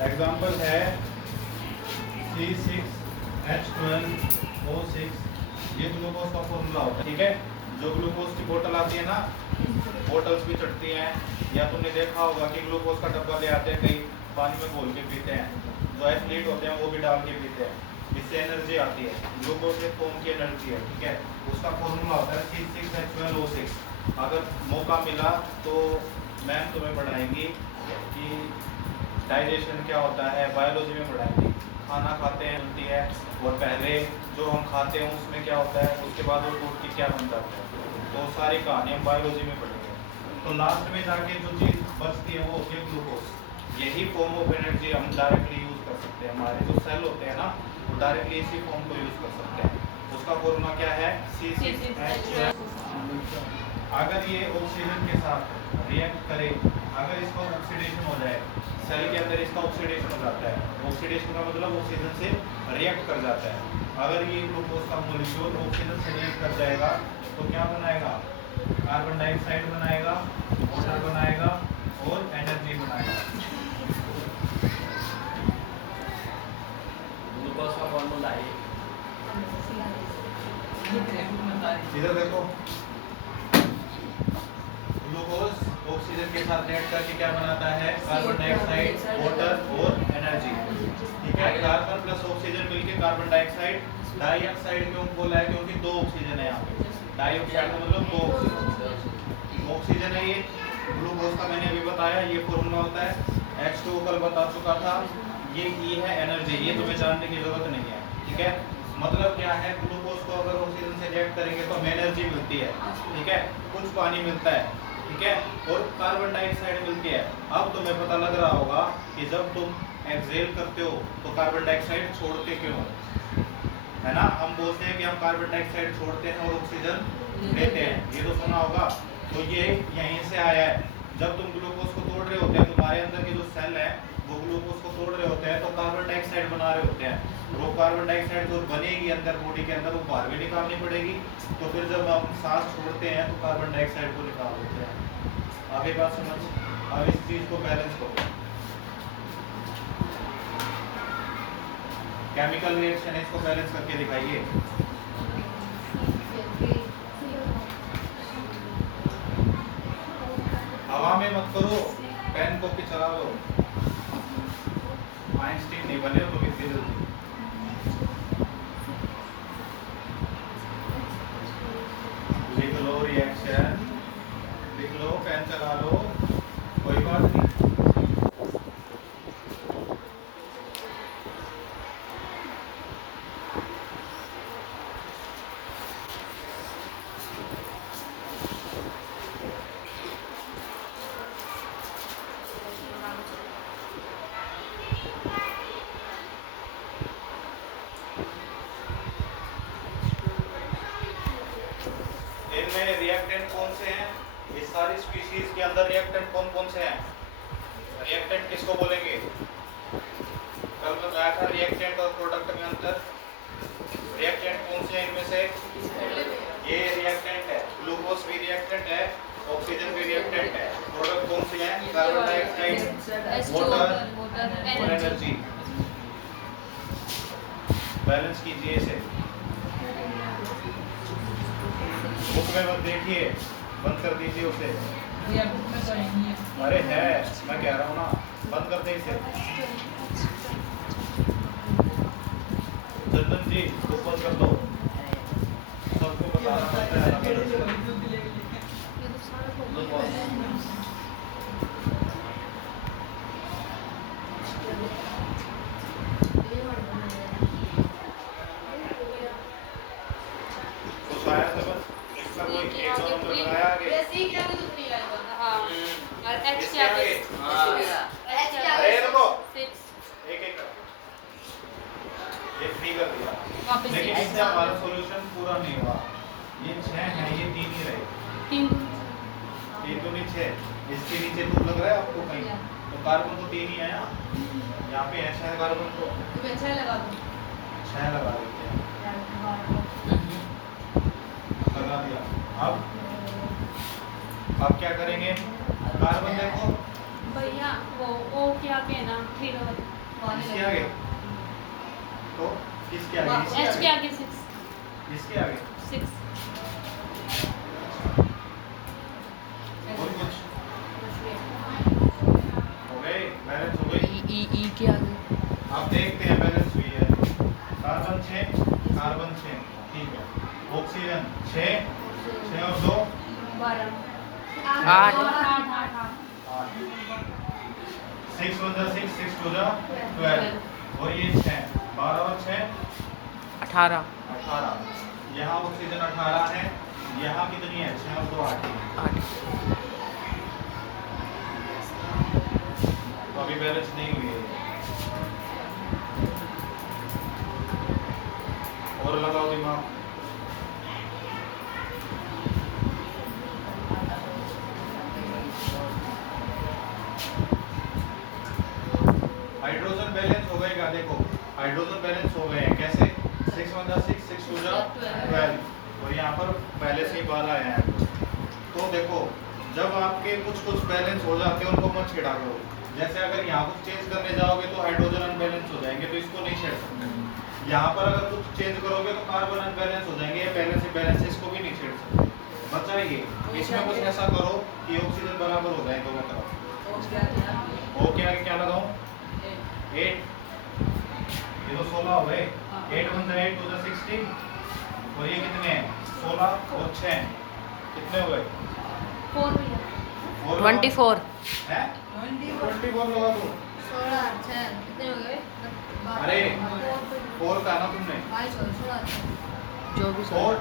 Example है C6H12O6। ये glucose का फॉर्मूला होता है, ठीक है। जो ग्लूकोज की बोतल आती है ना, बोतल्स भी चढ़ती हैं, या तुमने देखा होगा कि ग्लूकोज का डब्बा ले आते हैं, कई पानी में घोल के पीते हैं, जो एथलीट होते हैं वो भी डाल के पीते हैं, इससे एनर्जी आती है। ग्लूकोज एक फॉर्म की एनर्जी है, ठीक है। उसका फॉर्मूला होता है C6H12O6। अगर मौका मिला तो मैम तुम्हें पढ़ाएंगी कि डाइजेशन क्या होता है, बायोलॉजी में पढ़ाएंगे। खाना खाते हैं बनती है, और पहले जो हम खाते हैं उसमें क्या होता है, उसके बाद वो टूट के क्या बन जाता है, तो सारी कहानी हम बायोलॉजी में पढ़ेंगे। तो लास्ट में जाके जो चीज़ बचती है वो होती है ग्लूकोज। यही फॉर्म ऑफ एनर्जी हम डायरेक्टली यूज़ कर सकते हैं। हमारे जो सेल होते हैं ना, वो डायरेक्टली इसी फॉर्म को यूज़ कर सकते हैं। उसका फॉर्मूला क्या है, C6H12। अगर ये ऑक्सीजन के साथ रिएक्ट करे, अगर इसका ऑक्सीडेशन हो जाए, सेल के अंदर इसका ऑक्सीडेशन हो जाता है। ऑक्सीडेशन का मतलब ऑक्सीजन से रिएक्ट कर जाता है। अगर ये ग्लूकोज का मॉलिक्यूल ऑक्सीजन से रिएक्ट कर जाएगा तो क्या बनाएगा, कार्बन डाइऑक्साइड बनाएगा, वाटर बनाएगा और एनर्जी बनाएगा। ग्लूकोज का फॉर्मूला है, इधर देखो, ग्लूकोज ऑक्सीजन के साथ रिएक्ट करके क्या बनाता है, कार्बन डाइऑक्साइड, वाटर और एनर्जी, ठीक है। कार्बन प्लस ऑक्सीजन मिलके कार्बन डाइऑक्साइड, डाइऑक्साइड क्यों बोला है, क्योंकि दो ऑक्सीजन है यहाँ पे। डाइऑक्साइड का मतलब दो ऑक्सीजन है। ये ग्लूकोज का मैंने अभी बताया, ये फॉर्मूला होता है। H2O कल बता चुका था। ये E है एनर्जी, ये तुम्हें जानने की जरूरत नहीं है, ठीक है। मतलब क्या है, ग्लूकोज को अगर ऑक्सीजन से रिएक्ट करेंगे तो हमें एनर्जी मिलती है, ठीक है। कुछ पानी मिलता है, ठीक है, और कार्बन डाइऑक्साइड मिलती है। अब तुम्हें पता लग रहा होगा कि जब तुम एक्सहेल करते हो तो कार्बन डाइऑक्साइड छोड़ते क्यों हो, है ना। हम बोलते हैं कि हम कार्बन डाइऑक्साइड छोड़ते हैं और ऑक्सीजन लेते हैं, ये तो सुना होगा। तो ये यहीं से आया है। जब तुम ग्लूकोज को तोड़ रहे होते हैं, तुम्हारे अंदर के जो सेल है वो ग्लूकोज को तोड़ रहे होते हैं, तो कार्बन डाइऑक्साइड बना रहे होते हैं। वो कार्बन डाइऑक्साइड जो बनेगी अंदर बॉडी के अंदर, वो बाहर भी निकालनी पड़ेगी। तो फिर जब हम सांस छोड़ते हैं तो कार्बन डाइऑक्साइड को निकाल देते हैं। आगे बात समझ। अब इस चीज को बैलेंस करो। केमिकल रिएक्शन है, इसको बैलेंस करके दिखाइए। हवा में मत करो, पेन कॉपी चला लो। आइंस्टीन नहीं बने हो तुम इतनी जल्दी। लिख लो रिएक्शन, लिख लो, पेन चला लो, कोई बात नहीं। इनमें रिएक्टेंट कौन से हैं, इस सारी स्पीशीज के अंदर रिएक्टेंट कौन कौन से हैं। रिएक्टेंट किसको बोलेंगे, कल बताया था रिएक्टेंट और प्रोडक्ट में अंतर। रिएक्टेंट कौन से हैं इनमें से, ये रिएक्टेंट है, ग्लूकोज भी रिएक्टेंट है, ऑक्सीजन भी रिएक्टेंट है। प्रोडक्ट कौन से हैं, कार्बन डाइऑक्साइड, वाटर और एनर्जी। बैलेंस कीजिए इसे। बुक में मत देखिए, बंद कर दीजिए उसे। अरे है, मैं कह रहा हूँ ना, बंद कर दे इसे। चंदन जी बुक बंद कर दो, सबको बताना पड़ता है। लेकिन इससे हमारा सॉल्यूशन पूरा नहीं हुआ। ये 6 है, ये 3 ही रहे। 3 तो नहीं 6, इसके नीचे 2 लग रहा है आपको कहीं, तो कार्बन तो 3 ही है ना। यहाँ पे है 6 कार्बन, तो 6 लगा दो, 6 लगा देते हैं, लगा दिया। अब क्या करेंगे, कार्बन देखो भैया वो क्या कहना, फिर इसके आगे तो किसके आगे? एच के आगे 6 इसके आगे 6 और कुछ हो गए? बैलेंस हो गई? ई के आगे आप देखते हैं बैलेंस हुई है। कार्बन 6 कार्बन 6 ठीक है। ऑक्सीजन 6 और 2 8 6 1 6 6 2 12 और ये 6 12 और 6 18 यहाँ ऑक्सीजन 18 है। यहाँ कितनी है? 6 और 2 8 तो अभी बैलेंस नहीं हुई है। और लगाओ दिमाग। हाइड्रोजन बैलेंस हो गएगा। देखो हाइड्रोजन बैलेंस हो गए हैं कैसे? 6 1 6 6 2 12 और यहाँ पर पहले से ही 12 है। तो देखो जब आपके कुछ बैलेंस हो जाते हैं उनको मत छेड़ा करो। जैसे अगर यहाँ कुछ चेंज करने जाओगे तो हाइड्रोजन अनबैलेंस हो जाएंगे, तो इसको नहीं छेड़ सकते। यहाँ पर अगर कुछ चेंज करोगे तो कार्बन अनबैलेंस हो जाएंगे, ये पहले से बैलेंस है, इसको भी नहीं छेड़ सकते। बचाइए इसमें कुछ ऐसा करो कि ऑक्सीजन बराबर हो जाए दोनों तरफ। ओके आगे क्या लगाऊं? 8 ये तो 16 हो गए। 8 1 8 2 16 और ये कितने हैं? 16 और 6 कितने हो गए? 24 है 24 लगा दो। 16 6 कितने हो गए? अरे 4 का ना तुमने जो भी 4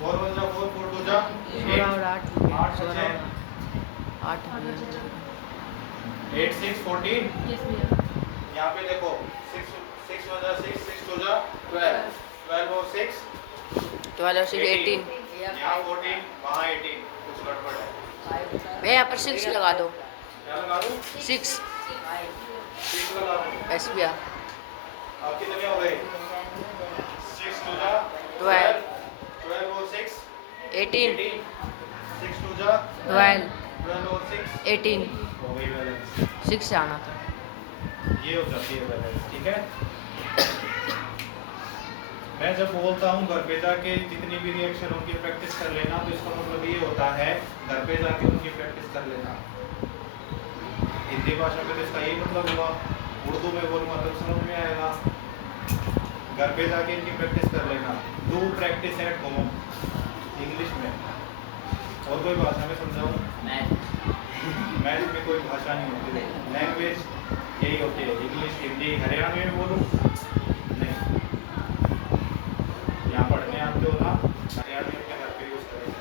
4 1 जा 4 4 2 जा 16 और 8 8 6 8 8 6 14। यस भैया यहाँ पे देखो 6 6 1 जा 6 6 2 जा 12 12 और 6 12 और 6 18 यहाँ 14 वहाँ 18 कुछ गड़बड़ है। मैं यहाँ पर 6 लगा दो। क्या लगा दूँ? 6 6 लगा दूँ। एस भैया अब कितने हो गए? 6 2 जा 12 12 और 6 18 6 2 जा 12 12 और 6 18 हो गई बैलेंस। 6 से आना था। ये हो जाती है बैलेंस। ठीक है। मैं जब बोलता हूँ घर पे जाके जितनी भी रिएक्शन उनकी प्रैक्टिस कर लेना, तो इसका मतलब ये होता है घर पे जाके उनकी प्रैक्टिस कर लेना। हिंदी भाषा में तो इसका यही मतलब हुआ। उर्दू में बोलूँगा तब समझ में आएगा। घर पे जाके इनकी प्रैक्टिस कर लेना। Do practice at home English में। और कोई भाषा में समझाऊँ? मैथ में कोई भाषा नहीं होती, लैंग्वेज यही होती है। इंग्लिश हिंदी हरियाणवी में बोलूँ नहीं, यहाँ पढ़ने आते हो ना हरियाणवी अपने घर पे यूज करेंगे।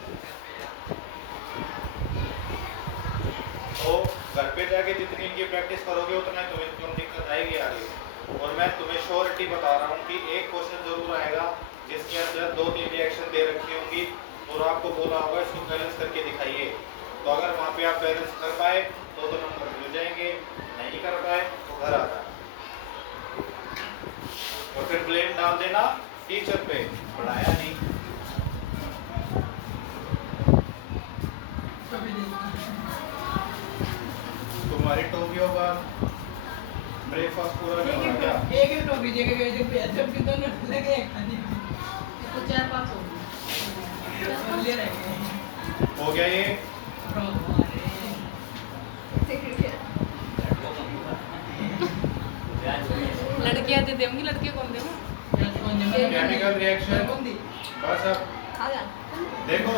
तो घर पे जाके जितनी इनकी प्रैक्टिस करोगे उतना तुम्हें कम दिक्कत आएगी आगे। और मैं तुम्हें श्योरिटी बता रहा हूँ कि एक क्वेश्चन जरूर आएगा जिसके अंदर 2-3 रिएक्शन दे रखी होंगी और आपको बोला होगा इसको बैलेंस करके दिखाइए। तो अगर वहाँ पे आप बैलेंस कर पाए तो नंबर मिल जाएंगे, नहीं कर पाए तो घर आता है। और फिर ब्लेम डाल देना टीचर पे, पढ़ाया नहीं। तुम्हारी टोपियों का ब्रेकफास्ट पूरा नहीं होगा क्या? एक टोपी जगह गए जब जब कि दोनों लगे खाने तो 4-5 हो गए। ले रहे हैं। हो गया ये? लड़कियां दे देंगी, लड़के कौन देंगे? केमिकल रिएक्शन बस। अब आ गया। देखो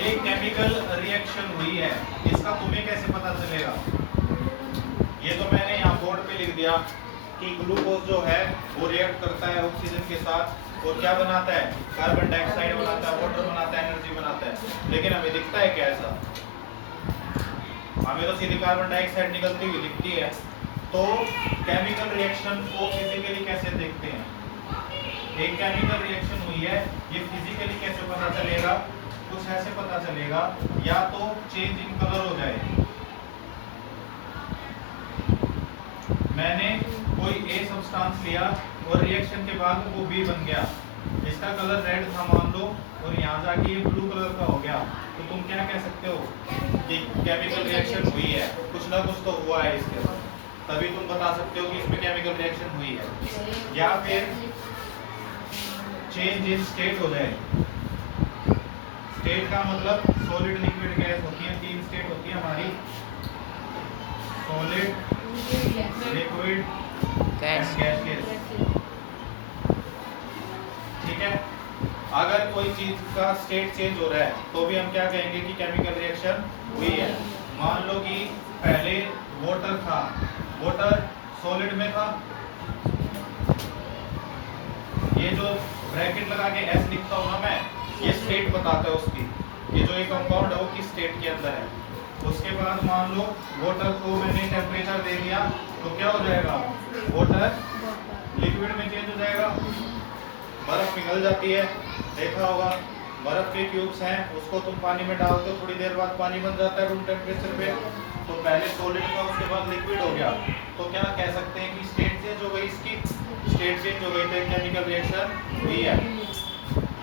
एक केमिकल रिएक्शन हुई है, इसका तुम्हें कैसे पता चलेगा? ये तो मैंने यहाँ बोर्ड पे लिख दिया कि ग्लूकोज जो है वो रिएक्ट करता है ऑक्सीजन के साथ और क्या बनाता है? कार्बन डाइऑक्साइड बनाता है, वाटर बनाता है, एनर्जी बनाता है। लेकिन हमें दिखता है क्या ऐसा? हमें तो सीधी कार्बन डाइऑक्साइड निकलती हुई दिखती है। तो केमिकल रिएक्शन को फिजिकली कैसे देखते हैं? एक केमिकल रिएक्शन हुई है, ये फिजिकली कैसे पता चलेगा? कुछ ऐसे पता चलेगा, या तो चेंज इन कलर हो जाए। मैंने कोई ए सब्सटेंस लिया और रिएक्शन के बाद वो बी बन गया, इसका कलर रेड था मान लो, और यहाँ जाके ये ब्लू कलर का हो गया, तो तुम क्या कह सकते हो कि केमिकल रिएक्शन हुई है, कुछ ना कुछ तो हुआ है इसके अंदर, तभी तुम बता सकते हो कि इसमें केमिकल रिएक्शन हुई है। या फिर चेंज इन स्टेट हो जाए। स्टेट का मतलब सॉलिड लिक्विड गैस होती है, 3 स्टेट होती है हमारी, सॉलिड लिक्विड गैस। ठीक है, अगर कोई चीज का स्टेट चेंज हो रहा है तो भी हम क्या कहेंगे कि केमिकल रिएक्शन हुई है। मान लो कि पहले वाटर था, वाटर सॉलिड में था, ये जो ब्रैकेट लगा के एस लिखता हूं ना मैं, ये स्टेट बताता है उसकी, ये जो ये कंपाउंड है वो किस स्टेट के अंदर है। उसके बाद मान लो वाटर को मैंने टेम्परेचर दे दिया, तो क्या हो जाएगा, वाटर लिक्विड में चेंज हो जाएगा, बर्फ पिघल जाती है, देखा होगा बर्फ के क्यूब्स हैं, उसको तुम पानी में डालते हो, थोड़ी देर बाद पानी बन जाता है रूम टेम्परेचर पे, तो पहले सॉलिड था उसके बाद लिक्विड हो गया, तो क्या कह सकते हैं कि स्टेट चेंज हो गई, इसकी स्टेट चेंज हो गई, तो केमिकल रिएक्शन हुई है।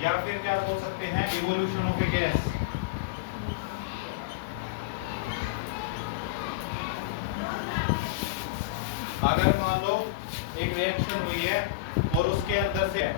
या फिर क्या बोल सकते हैं, इवोल्यूशन ऑफ ए गैस। अगर मान लो एक रिएक्शन हुई है और उसके अंदर से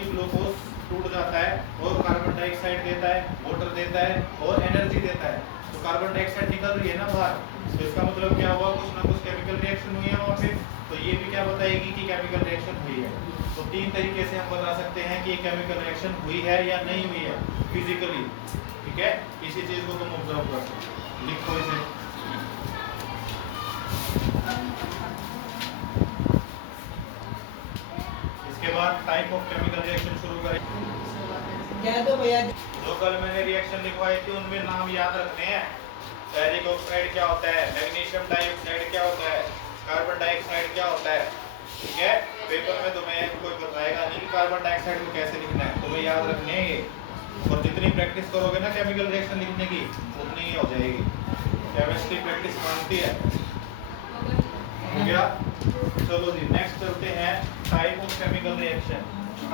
ग्लूकोज टूट जाता है और कार्बन डाइऑक्साइड देता है, वाटर देता है और एनर्जी देता है, तो कार्बन डाइऑक्साइड निकल रही है ना बाहर, तो इसका मतलब क्या हुआ, कुछ ना कुछ केमिकल रिएक्शन हुई है वहाँ पे, तो ये भी क्या बताएगी कि केमिकल रिएक्शन हुई है। तो 3 तरीके से हम बता सकते हैं कि केमिकल रिएक्शन हुई है या नहीं हुई है फिजिकली। ठीक है, इसी चीज को तुम ऑब्जर्व कर सकते हो, लिखो इसे। इसके बाद टाइप ऑफ केमिकल रिएक्शन शुरू करें। क्या तो भैया जो कल मैंने रिएक्शन लिखवाई थी उनमें नाम याद रखने हैं। फेरिक ऑक्साइड क्या होता है, मैग्नीशियम डाइऑक्साइड क्या होता है, कार्बन डाइऑक्साइड क्या होता है। ठीक है, पेपर में तुम्हें कोई बताएगा नहीं कि कार्बन डाइऑक्साइड को कैसे लिखना है, तुम्हें याद रखने हैं ये, और जितनी प्रैक्टिस करोगे ना केमिकल रिएक्शन लिखने की उतनी ही हो जाएगी। केमिस्ट्री प्रैक्टिस मांगती है। हो गया, चलो जी नेक्स्ट चलते हैं टाइप ऑफ केमिकल रिएक्शन।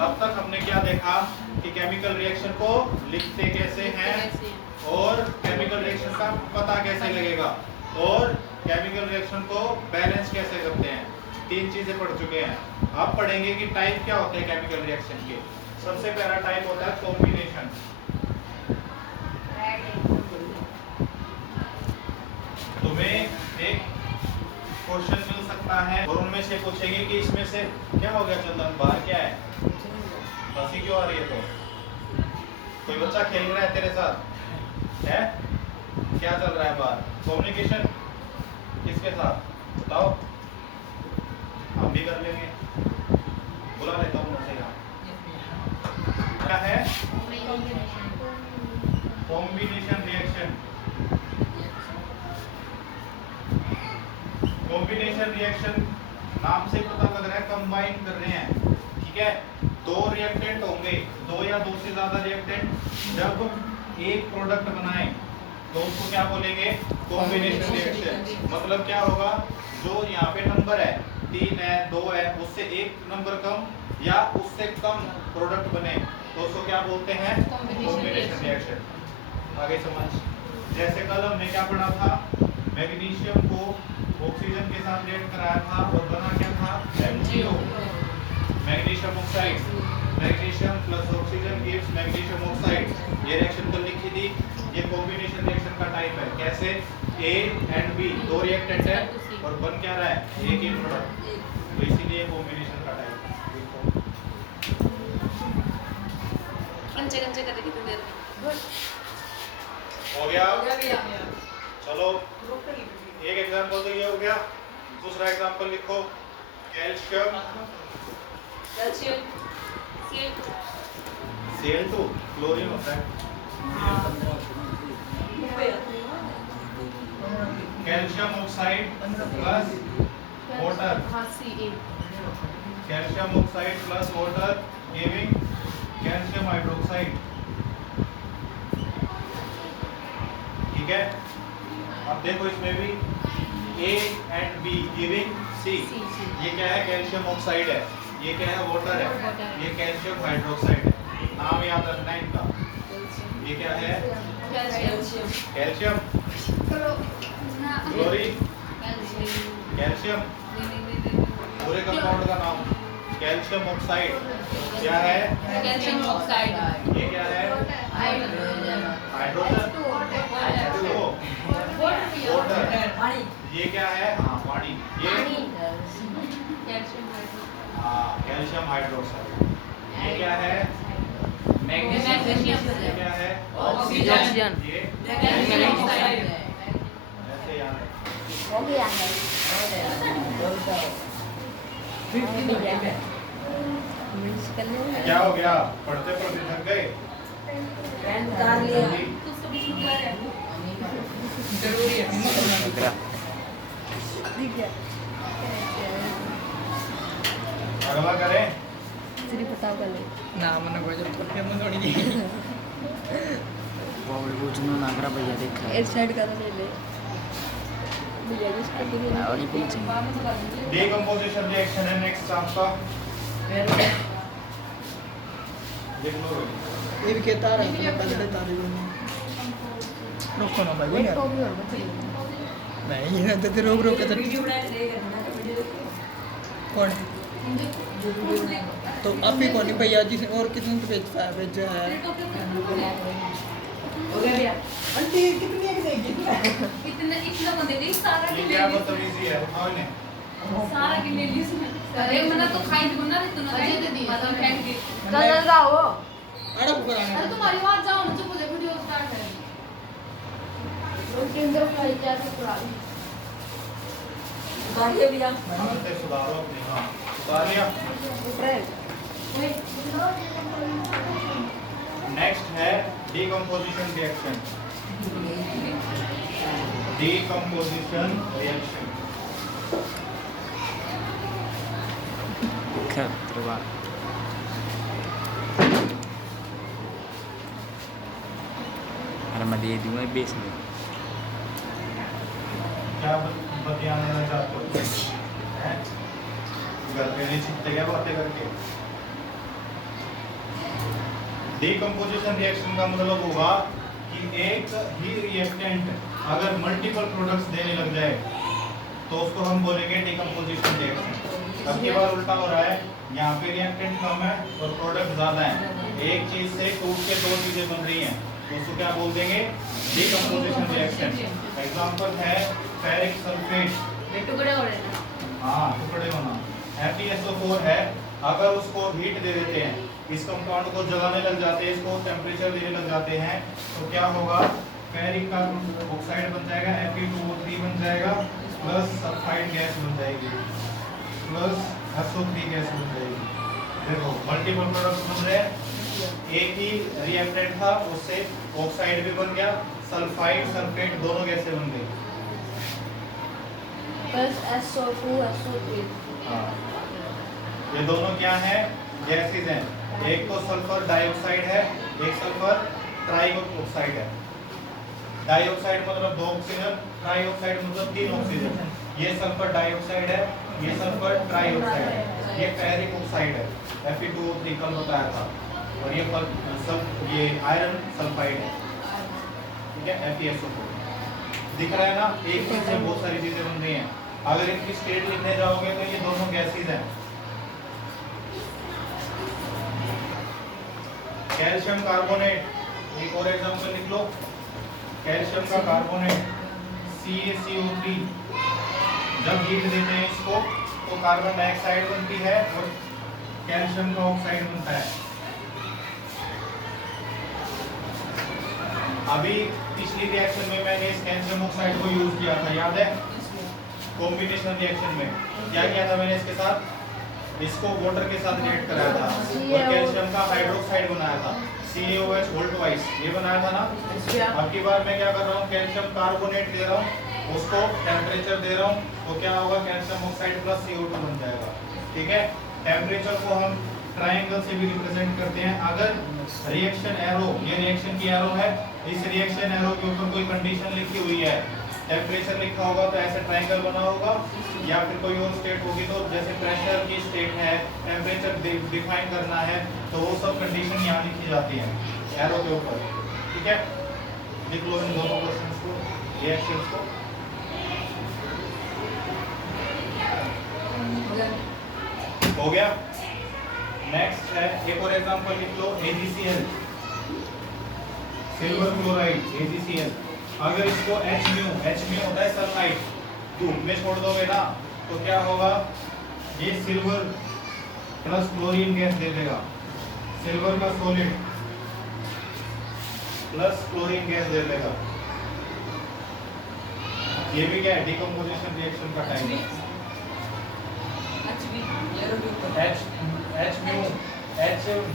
अब तक हमने क्या देखा कि केमिकल रिएक्शन को लिखते कैसे हैं और केमिकल रिएक्शन का पता कैसे लगेगा और केमिकल रिएक्शन को बैलेंस कैसे करते हैं। 3 चीजें पढ़ चुके हैं। अब पढ़ेंगे कि टाइप क्या होते हैं केमिकल रिएक्शन के। सबसे पहला टाइप होता है कॉम्बिनेशन। तुम्हें एक क्वेश्चन मिल सकता है और उनमें से पूछेंगे कि इसमें से क्या हो गया चंदन, बाहर क्या है, हंसी क्यों आ रही है, तो कोई बच्चा खेल रहा है तेरे साथ है, क्या चल रहा है बाहर, कम्युनिकेशन किसके साथ बताओ, हम भी कर लेंगे, बुला लेता हूँ मुझसे यहाँ। क्या है कॉम्बिनेशन रिएक्शन। कॉम्बिनेशन रिएक्शन नाम से पता लग रहा है कंबाइन कर रहे हैं। ठीक है, 2 रिएक्टेंट होंगे, 2 या 2 से ज्यादा रिएक्टेंट जब एक प्रोडक्ट बनाएं तो उसको क्या बोलेंगे, कॉम्बिनेशन रिएक्शन। मतलब क्या होगा, जो यहाँ पे नंबर है 3 है 2 है, उससे एक नंबर कम या उससे कम प्रोडक्ट बने तो उसको क्या बोलते हैं, कॉम्बिनेशन रिएक्शन। आगे समझ, जैसे कल हमने क्या पढ़ा था, मैग्नीशियम को ऑक्सीजन के साथ रिएक्ट कराया था और बना क्या था, MgO, magnesium oxide. Magnesium plus oxygen gives magnesium oxide. ये रिएक्शन कल लिखी थी। ये कॉम्बिनेशन रिएक्शन का टाइप है। कैसे, A एंड B 2 रिएक्टेंट है और बन क्या रहा है, एक ही प्रोडक्ट, तो इसीलिए कॉम्बिनेशन का टाइप है। कंचे कंचे कर कितनी देर हो गया, भैया चलो एक एग्जांपल तो ये हो गया, दूसरा एग्जांपल लिखो, कैल्शियम कैल्शियम Cl2 क्लोरीन होता है। Calcium oxide plus water, calcium oxide plus water giving calcium hydroxide. ठीक है, अब देखो इसमें भी A and B giving C। ये क्या है, कैल्शियम ऑक्साइड है। ये क्या है? वाटर है। ये कैल्शियम हाइड्रोक्साइड है, नाम याद रखना है इनका। ये क्या है? कैल्शियम, क्लोरीन, कैल्शियम, पूरे कंपाउंड का नाम कैल्शियम ऑक्साइड। क्या है? Calcium oxide. ये क्या है? हाइड्रोजन। Hydrogen, water. ये क्या है? हाँ, पानी। ये हाँ, कैल्शियम हाइड्रोक्साइड। ये क्या है? मैग्नीशियम। ये क्या है? ऑक्सीजन। ये कैल्शियम ऑक्साइड। ऐसे याद रखना। हो गया है मिक्स कर लेंगे। क्या हो गया? पढ़ते पढ़ते थक गए? पेन उतार लिया। जरूरी है ठीक है अगला करें। श्री बताओ कर ले ना मन को जब पट्टे में थोड़ी जी नागरा भैया देखा एक साइड का तो ले ले भैया जी इसका भी ले ले। और नहीं पूछे डीकंपोजिशन रिएक्शन है नेक्स्ट आपका। देख लो ये भी कहता है बदले तारे रुको ना भाई एक यार को भी और बच रही नहीं ना तो रोक रोक के कौन तो आप ही कौन भैया जी से और कितने तो बेचता है बेच है आंटी कितनी है देगी इतना इतना को दे दे सारा ये की क्या ले बदतमीजी है? बताओ इन्हें। सारा की ले ली उसने अरे मना तो खाई भी ना रे तूने खाई दे दी मतलब फेंक दी कलर का हो अड़प कराना अरे तुम्हारी बात जाओ ना चुप हो जा वीडियो स्टार्ट है उनके अंदर फ्राई क्या तो पूरा बाकी भी हम आदतें सुधारो अपनी। हाँ, सुधार लिया। फ्राई नेक्स्ट है डीकंपोजिशन रिएक्शन। डीकंपोजिशन रिएक्शन खतरवा अरे मैं दे दूंगा बेच में क्या बतियाना चाहते हो? हैं? घर पे नहीं छिपते क्या बातें करके? डीकंपोजिशन रिएक्शन का मतलब होगा कि एक ही रिएक्टेंट अगर मल्टीपल प्रोडक्ट्स देने लग जाए तो उसको हम बोलेंगे डीकंपोजिशन रिएक्शन। अब की बार उल्टा हो रहा है, यहाँ पे रिएक्टेंट कम है और प्रोडक्ट ज्यादा है। एक चीज से टूट के दो चीजें बन रही हैं तो उसको क्या बोल देंगे? Decomposition reaction. एग्जांपल है फेरिक सल्फेट। टुकड़े हो रहे हैं हाँ, टुकड़े होना। FeSO4 है, अगर उसको हीट दे देते हैं, इस कंपाउंड को जलाने लग जाते हैं, इसको टेम्परेचर देने लग जाते हैं तो क्या होगा? फेरिक का ऑक्साइड बन जाएगा, Fe2O3 बन जाएगा प्लस सल्फाइड गैस बन जाएगी प्लस SO3 गैस बन जाएगी। देखो मल्टीपल प्रोडक्ट्स बन रहे हैं। एक ही रिएक्टेंट था, उससे ऑक्साइड भी बन गया, सल्फाइड सल्फेट दोनों गैसें बन गई। प्लस SO2 SO3 हाँ, ये दोनों क्या हैं? गैसेज हैं। एक तो सल्फर डाइऑक्साइड है, एक सल्फर ट्राइऑक्साइड है। डाइऑक्साइड मतलब 2 ऑक्सीजन, ट्राइऑक्साइड मतलब 3 ऑक्सीजन। ये सल्फर डाइऑक्साइड है, ये सल्फर ट्राइऑक्साइड है, ये फेरिक ऑक्साइड है, Fe2O3 कल बताया था, और ये आयरन सल्फाइड है, ठीक है, FeSO4। दिख रहा है ना? एक चीज से बहुत सारी चीजें बन रही हैं। अगर इनकी स्टेट लिखने जाओगे तो ये दोनों गैसेज हैं। कैल्शियम कार्बोनेट, एक और एग्जांपल लिख लो। कैल्शियम का कार्बोनेट CaCO3, जब हीट देते हैं इसको तो कार्बन डाइऑक्साइड बनती है और कैल्शियम का ऑक्साइड बनता है। अभी पिछली रिएक्शन में मैंने इस कैल्शियम ऑक्साइड को यूज किया था, याद है? कॉम्बिनेशन रिएक्शन में क्या किया था मैंने? इसके साथ इसको वाटर के साथ रिएक्ट कराया था और कैल्शियम का हाइड्रोक्साइड बनाया था, CaOH वोल्टवाइज, ये बनाया था ना। अब की बार मैं क्या कर रहा हूँ? कैल्शियम कार्बोनेट दे रहा हूँ, उसको टेम्परेचर दे रहा हूँ, तो क्या होगा? कैल्शियम ऑक्साइड प्लस CO2 बन जाएगा, ठीक है। टेम्परेचर को हम ट्रायंगल से भी रिप्रेजेंट करते हैं। अगर रिएक्शन एरो, ये रिएक्शन की एरो है, इस रिएक्शन एरो के ऊपर कोई कंडीशन लिखी हुई है टेम्परेचर लिखा होगा तो ऐसे ट्रायंगल बना होगा, या फिर कोई और स्टेट होगी तो जैसे प्रेशर की स्टेट है, टेम्परेचर डिफाइन करना है तो वो सब कंडीशन यहाँ लिखी जाती है एरो के ऊपर। ठीक है, लिख लो इन दोनों क्वेश्चंस को, रिएक्शंस को। हो गया। नेक्स्ट है एक और एग्जांपल लिख लो, AgCl, सिल्वर क्लोराइड AgCl। अगर इसको Hmu होता है सनलाइट, धूप में छोड़ दोगे ना तो क्या होगा, ये सिल्वर प्लस क्लोरीन गैस दे देगा, सिल्वर का सॉलिड प्लस क्लोरीन गैस दे देगा। ये भी क्या है, डिकम्पोजिशन रिएक्शन का टाइम है। HV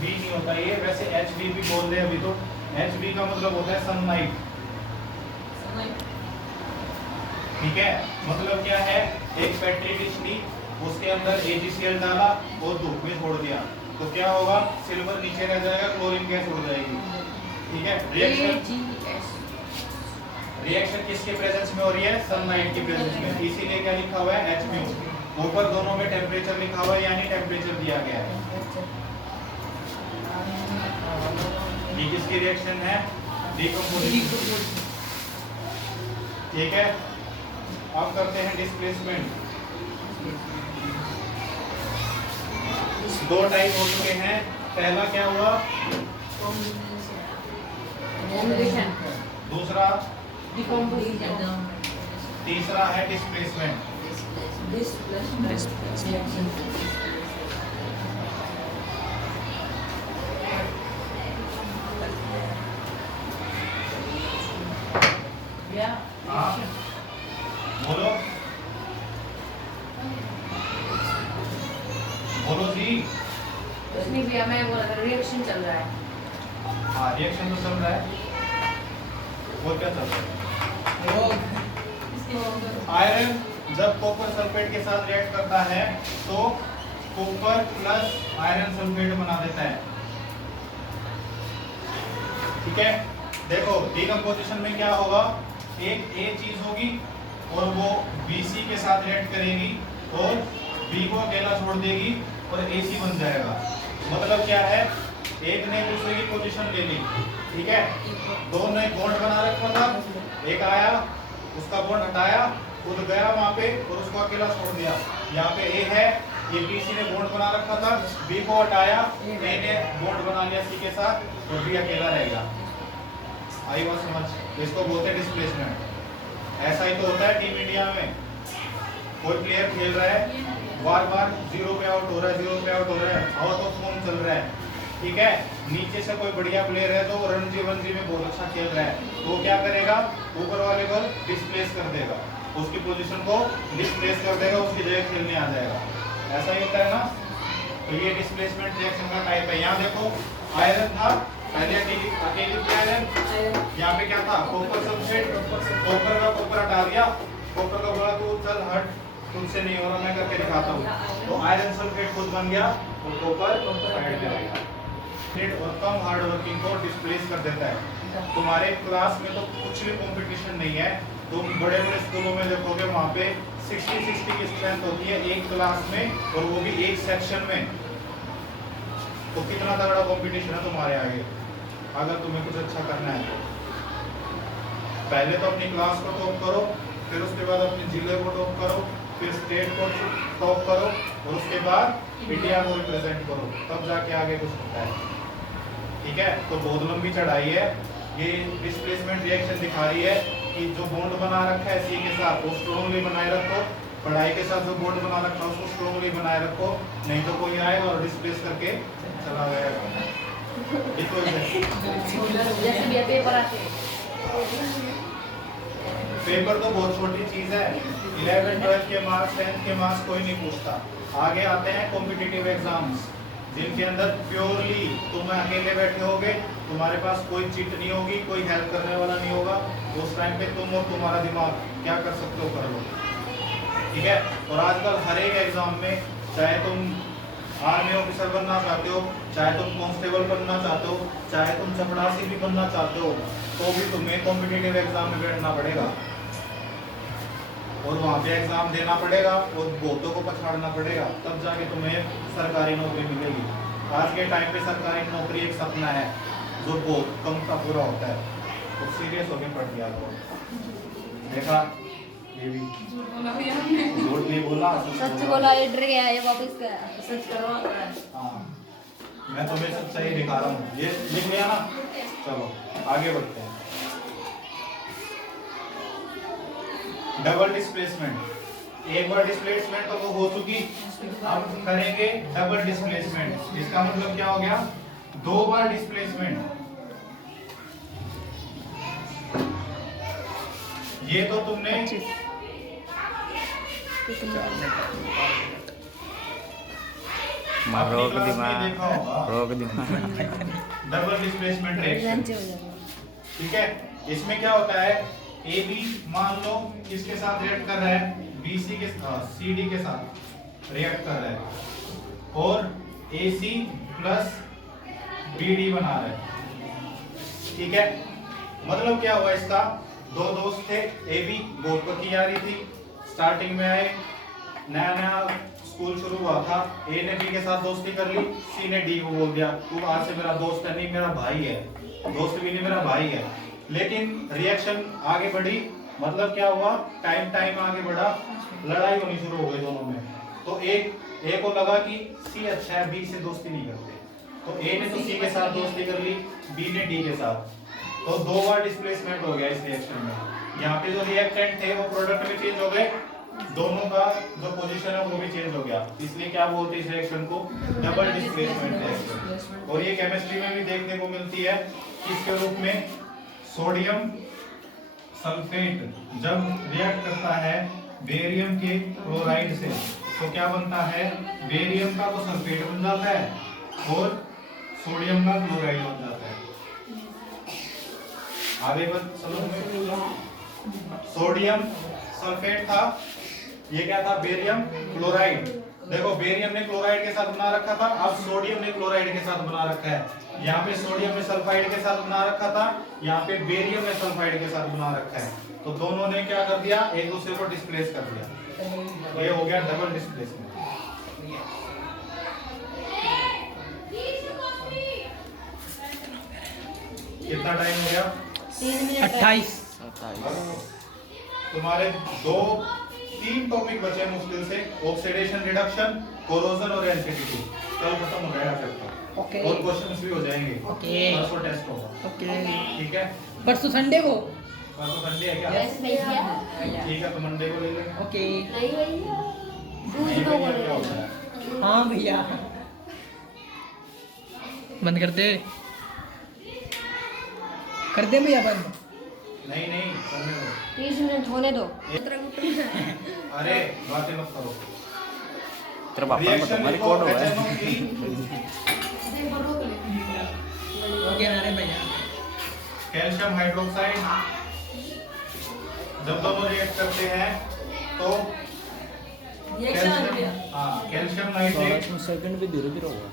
नहीं होता ये, वैसे HV भी बोल रहे अभी तो। HV का मतलब होता है सनलाइट। ठीक है, मतलब क्या है, एक पेट्री डिश ली, उसके अंदर AgCl डाला और धूप में छोड़ दिया तो क्या होगा, सिल्वर नीचे रह जाएगा, क्लोरीन गैस उड़ जाएगी। ठीक है, रिएक्शन किसके प्रेजेंस में हो रही है, सनलाइट की प्रेजेंस में, इसीलिए क्या लिखा हुआ है Hmu। ऊपर दोनों में टेम्परेचर लिखा हुआ है, यानी टेम्परेचर दिया गया है। ये किसकी रिएक्शन है, डिकम्पोजिशन। ठीक है, अब करते हैं डिस्प्लेसमेंट। दो टाइप हो चुके हैं, पहला क्या हुआ, दूसरा, तीसरा है डिस्प्लेसमेंट। हाँ, बोलो बोलो जी। कुछ नहीं भैया, मैं बोल रहा था रिएक्शन चल रहा है। हाँ, रिएक्शन तो चल रहा है, वो क्या चल रहा है, आयरन जब कॉपर सल्फेट के साथ रिएक्ट करता है तो कॉपर प्लस आयरन सल्फेट बना देता है। ठीक है, देखो डिकम्पोजिशन में क्या होगा, एक A चीज होगी और वो BC के साथ रिएक्ट करेगी और B को अकेला छोड़ देगी और AC बन जाएगा। मतलब क्या है, एक ने दूसरे की पोजीशन ले ली। ठीक है, दोनों ने बॉन्ड बना रखा था, एक आया उसका बॉन्ड हटाया, खुद गया वहां पे और उसको अकेला छोड़ दिया। यहाँ पे A है, ये BC ने बॉन्ड बना रखा था, B को हटाया, A ने बॉन्ड बना लिया C के साथ और B अकेला रहेगा। आई बात समझ, इसको बोलते हैं डिस्प्लेसमेंट। ऐसा ही तो होता है टीम इंडिया में, कोई प्लेयर खेल रहा है, बार बार 0 पे आउट हो रहा है, 0 पे आउट हो रहा है, आउट ऑफ फॉर्म चल रहा है। ठीक है, नीचे से कोई बढ़िया प्लेयर है जो रणजी में बहुत अच्छा खेल रहा है, तो क्या करेगा, ऊपर वाले को डिस्प्लेस कर देगा, उसकी पोजीशन को डिस्प्लेस कर देगा, उसकी जगह खेलने आ जाएगा। ऐसा ही होता है ना, तो ये डिस्प्लेसमेंट रिएक्शन का टाइप है। यहाँ देखो आयरन था, पहले अकेली आयरन, यहाँ पे क्या था, कॉपर सल्फेट, कॉपर का कॉपर हटा दिया, कॉपर का बोला तो चल हट, तुमसे नहीं हो रहा, मैं करके दिखाता हूँ, तो आयरन सल्फेट खुद बन गया और कॉपर साइड में रहेगा। और कम हार्ड वर्किंग को डिस्प्लेस कर देता है। तुम्हारे क्लास में तो कुछ भी कंपटीशन नहीं है, तुम बड़े बड़े स्कूलों में देखोगे वहाँ पे 60 की स्ट्रेंथ होती है एक क्लास में, और वो भी एक सेक्शन में। तो कितना तगड़ा कंपटीशन है तुम्हारे आगे, अगर तुम्हें कुछ अच्छा करना है तो। पहले तो अपनी क्लास को टॉप करो, फिर उसके बाद अपने जिले को टॉप करो, फिर स्टेट को टॉप करो, और उसके बाद इंडिया को रिप्रेजेंट करो, तब जाके आगे कुछ होता है। ठीक है, तो बहुत लंबी चढ़ाई है। ये डिस्प्लेसमेंट रिएक्शन दिखा रही है कि जो बॉन्ड बना रखा है सी के साथ वो स्ट्रॉन्गली बनाए रखो, पढ़ाई के साथ जो बॉन्ड बना रखा है उसको स्ट्रॉन्गली बनाए रखो, नहीं तो कोई आएगा और डिस्प्लेस करके चला जाएगा। जैसे भी पेपर आते हैं, पेपर तो बहुत छोटी चीज है, 11 12 के मार्क्स, 10th के मार्क्स कोई नहीं पूछता। आगे आते हैं कॉम्पिटिटिव एग्जाम्स, जिनके अंदर प्योरली तुम अकेले बैठे होगे, तुम्हारे पास कोई चीट नहीं होगी, कोई हेल्प करने वाला नहीं होगा। उस टाइम पे तुम और तुम्हारा दिमाग क्या कर सकते हो कर लो। ठीक है, और आजकल हर एक एग्जाम में, चाहे तुम आर्मी ऑफिसर बनना चाहते हो, चाहे तुम कांस्टेबल बनना चाहते हो, चाहे तुम चपरासी भी बनना चाहते हो, तो भी तुम्हें कॉम्पिटिटिव एग्जाम में बैठना पड़ेगा। और वहाँ पे एग्जाम देना पड़ेगा और बहुतों को पछाड़ना पड़ेगा, तब जाके तुम्हें सरकारी नौकरी मिलेगी। आज के टाइम पे सरकारी नौकरी एक सपना है जो बहुत कम का पूरा होता है। तो सीरियस होके पढ़ लिया करो। देखा, ये भी झूठ नहीं बोला, सच बोला, ये डर गया, ये वापस गया। सच करवा रहा है। हाँ, मैं तुम्हें सच्चाई दिखा रहा हूँ। ये लिख लिया ना, चलो आगे बढ़ते हैं। डबल डिस्प्लेसमेंट, एक बार डिस्प्लेसमेंट तो वो हो चुकी, अब करेंगे डबल डिस्प्लेसमेंट। इसका मतलब क्या हो गया? 2 बार डिस्प्लेसमेंट। ये तो तुमने अपनी क्लास में देखा होगा, रोक दिमाग डबल डिस्प्लेसमेंट रिएक्शन। ठीक है, इसमें क्या होता है? ए बी मान लो किसके साथ रिएक्ट कर रहा है? बीसी के साथ, सीडी के साथ रिएक्ट कर रहा है, और एसी प्लस बीडी बना रहा है। ठीक है, मतलब क्या हुआ इसका? 2 दोस्त थे, ए बी बहुत पक्की यारी थी, स्टार्टिंग में आए, नया नया स्कूल शुरू हुआ था, ए ने बी के साथ दोस्ती कर ली, सी ने डी को बोल दिया तू आज से मेरा दोस्त है नहीं, मेरा भाई है, दोस्त भी नहीं, मेरा भाई है। लेकिन रिएक्शन आगे बढ़ी, मतलब क्या हुआ? टाइम आगे बढ़ा, लड़ाई होनी शुरू हो गई दोनों में। तो ए को लगा कि सी अच्छा है, बी से दोस्ती नहीं करते, तो ए ने तो सी के साथ दोस्ती कर ली, बी ने डी के साथ। तो 2 बार डिस्प्लेसमेंट हो गया इस रिएक्शन में। यहाँ पे जो रिएक्टेंट थे वो प्रोडक्ट में चेंज हो गए, दोनों का जो पोजीशन है वो भी चेंज हो गया, इसलिए क्या बोलते हैं इस रिएक्शन को? Double displacement reaction. और ये केमिस्ट्री में भी देखने को मिलती है, किसके रूप में? सोडियम सल्फेट जब रिएक्ट करता है बेरियम के क्लोराइड से, तो क्या बनता है? बेरियम का तो सल्फेट बन जाता है और सोडियम का क्लोराइड बन जाता है। आगे बढ़ चलो। सोडियम सल्फेट था, ये क्या था? Barium chloride. देखो, बेरियम ने क्लोराइड के साथ बना रखा था, अब सोडियम ने क्लोराइड के साथ बना रखा है। यहाँ पे सोडियम ने सल्फाइड के साथ बना रखा था, यहाँ पे बेरियम ने सल्फाइड के साथ बना रखा है। तो दोनों ने क्या कर दिया? एक दूसरे को डिस्प्लेस कर दिया। ये हो गया डबल डिस्प्लेसमेंट। कितना टाइम हो गया? 3 मिनट 28। तुम्हारे 3 टॉपिक बचे मुश्किल से, ऑक्सीडेशन रिडक्शन, कोरोजन और एसिडिटी। कल खत्म हो जाएगा चैप्टर। ओके। और क्वेश्चंस भी हो जाएंगे। ओके। परसों टेस्ट होगा। ओके। ठीक है, परसों संडे को। परसों संडे है क्या? यस भैया। ठीक है, तो मंडे को ले लेंगे। ओके। नहीं भैया, नहीं दूध को भैया, बोल क्या होता है? हाँ भैया, बंद कर दे, कर दे भैया बंद। नहीं करने दो। 30 मिनट होने दो। अरे बातें मत करो। तेरा पापा को तुम्हारी कोड हुआ है। ओके ना रे भैया। कैल्शियम हाइड्रोक्साइड जब दोनों रिएक्ट करते हैं तो कैल्शियम नाइट्रेट सेकंड भी धीरे धीरे होगा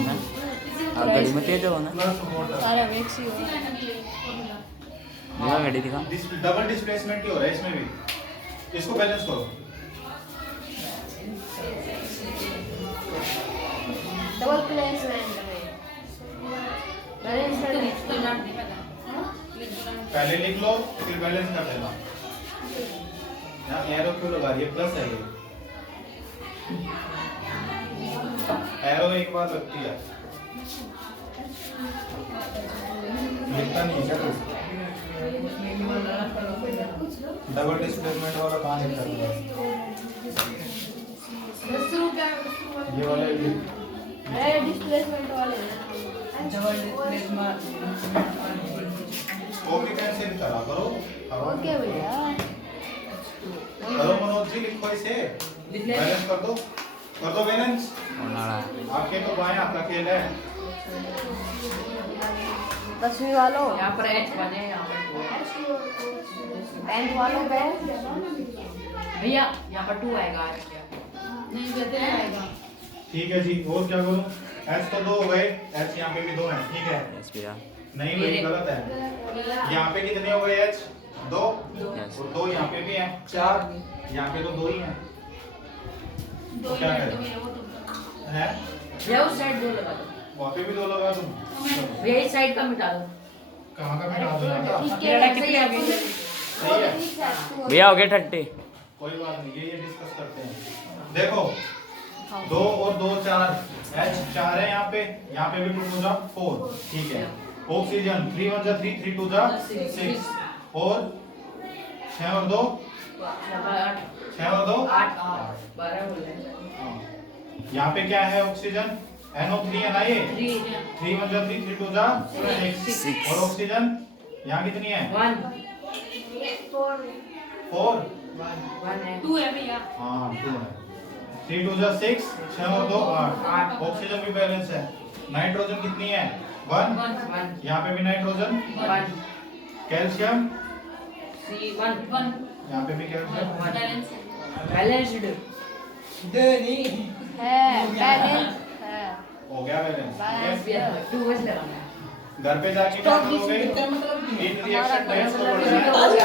ना, आप गाड़ी में तेज हो ना, प्लस वाटर। सारा मिक्स ही हो। मेरा गाड़ी दिखा। डबल डिस्प्लेसमेंट ही हो रहा है इसमें भी। इसको बैलेंस करो। डबल प्लेसमेंट में बैलेंस कर दे। पहले लिख लो फिर बैलेंस कर देना। यहाँ एरो क्यों लगा रही है? प्लस है ये, एरो एक बार लगती है, लिखता नहीं है। डबल डिस्प्लेसमेंट वाला कहाँ लिखता है? ये वाला अरे डिस्प्लेसमेंट वाले डबल डिस्प्लेसमेंट। कॉपी पेन से करा करो। ओके भैया। करो मनोज जी, लिखो इसे, बैलेंस कर दो बैलेंस। आपके तो बाएं हाथ का खेल है। 10वीं वालों, यहाँ पर एच बने, यहाँ पर 10th वालों पे भैया यहाँ पर 2 आएगा। आज क्या नहीं कहते आएगा। ठीक है जी, और क्या करूं? एच तो 2 हो गए, एच यहाँ पे भी 2 है। ठीक है, यस भैया। नहीं भाई गलत है। यहाँ पे कितने हो गए? H 2 Yes. और 2 यहाँ पे भी हैं, 4 यहाँ पे तो 2 ही हैं। दो क्या ही करें? तो मेरा वो तुम है भैया उस साइड 2 लगा दो, वहाँ पे भी 2 लगा दूँ। भैया इस साइड का मिटा दो। कहाँ का मिटा दूँ यहाँ का? ठीक है कितने आ गए सही है, भैया हो गए 30। कोई बात नहीं, ये डिस्कस करते हैं। देखो 2 और 2 4, H4 है यहाँ पे भी 2 2 जा 4, ठीक है। ऑक्सीजन 3 1 जा 3 3 2 जा 6 और 6 और 2 6 और 2 8 12 बोल रहे हैं। यहाँ पे क्या है ऑक्सीजन NO3 है ना ये 3 3 1 जा 3 3 2 जा 6 और ऑक्सीजन यहाँ कितनी है 1 4 1 है। 2 है भैया हाँ 2 है 3 2 जा 6 6 और 2 8 ऑक्सीजन भी बैलेंस है। नाइट्रोजन कितनी है 1 1 यहाँ पे भी नाइट्रोजन 1 कैल्शियम C1 यहाँ पे भी कैल्शियम बैलेंस है बैलेंस्ड। है बैलेंस है हो गया बैलेंस, ठीक है। 2 बस लगाना है। घर पे जाके क्या करोगे? इन रिएक्शन टेस्ट को पढ़ना है।